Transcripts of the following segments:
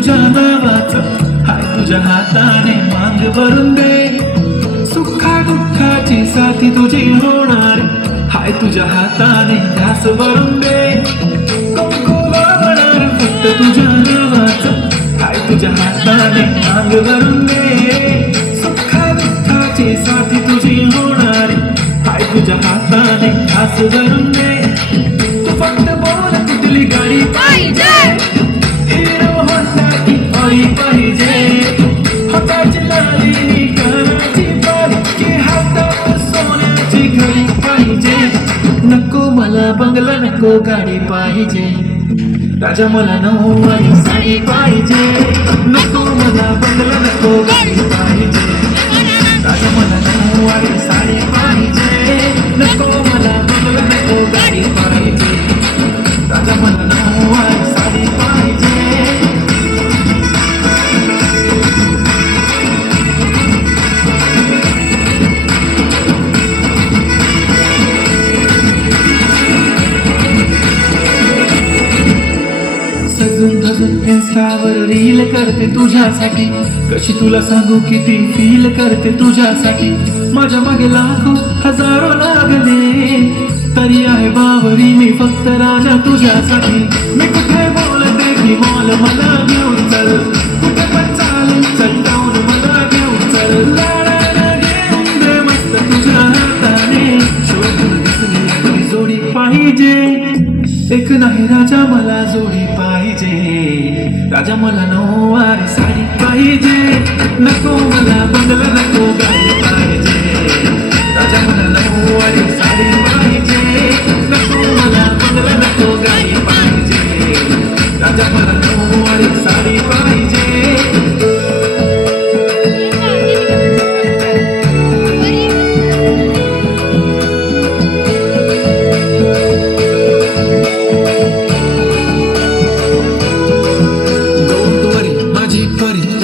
तुझ्या नावाचं हाय तुझ्या हाताने मांग भरून दे. सुखा दुःखाची साथी तुझी होणार हाय तुझ्या हाताने ध्यास भरून दे. कुंकू लावणार फक्त तुझ्या नावाचं हाय तुझ्या हाताने मांग भरून दे. सुखा दुःखाची साथी तुझी होणार हाय तुझ्या हाताने ध्यास भरून दे. तू फक्त बोल कुठली गाडी पाहिजे, हिरो होंडा की ऑडी पाहिजे. हाताची लाली कानाची बाली की हातात सोन्याची घडी पाहिजे. नको मला बंगला नको गाडी पाहिजे, राजा मला नऊवारी साडी पाहिजे. नको मला बंगला नको गाडी पाहिजे, राजा मला नऊवारी साडी पाहिजे. नको मला बंगला नको गाडी पाहिजे, राजा मला नऊवारी साडी पाहिजे. सजून धजून इन्स्टावर रील करते तुझ्यासाठी, कशी तुला सांगू किती फील करते तुझ्यासाठी. माझ्या मागे लाखो हजारो लागले तरी आहे बावरी मी फक्त राजा तुझ्यासाठी. मी कुठे बोलते की मॉल मला घेऊन चल, कुठे पण चालून चल टाऊन मला घेऊन चल. लाडाला घेऊन दे मस्त तुझ्या हाताने, शोधून दिसली आपली जोडी पाहिजे. एक नाही राजा मला जोडी पाहिजे, राजा मला नऊवारी साडी पाहिजे. नको मला बंगला नको गाडी पाहिजे, राजा मला नऊवारी साडी पाहिजे. नको मला बंगला नको गाडी पाहिजे, राजा मला नऊवारी साडी पाहिजे.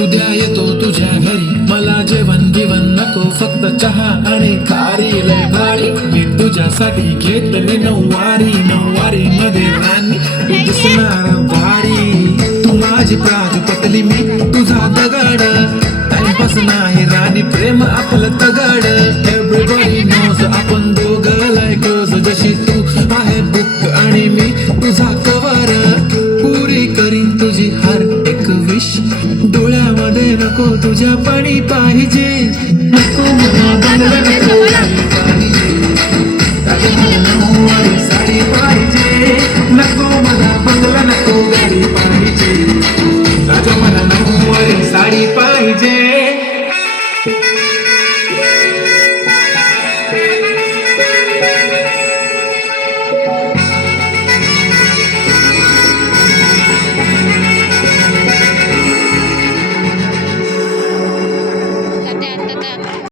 उद्या येतो तुझ्या घरी, मला जेवण बिवण नको फक्त चहा आणि खारी लय भारी. मी तुझ्यासाठी घेतले नऊवारी, नऊवारी मध्ये राणी दिसणार भारी. तू माझी प्राजपतली मी तुझा दगड, टाइमपास नाही राणी प्रेम आपलं तगड. एव्हरीबडी नोज आपण दोघं लायकोज, जशी तू आहे बुक आणि मी तुझा कवर. पुरी करीन तुझी हर एक विश, डोळ्यामध्ये नको तुझ्या पाणी पाहिजे. नको मला बंगला नको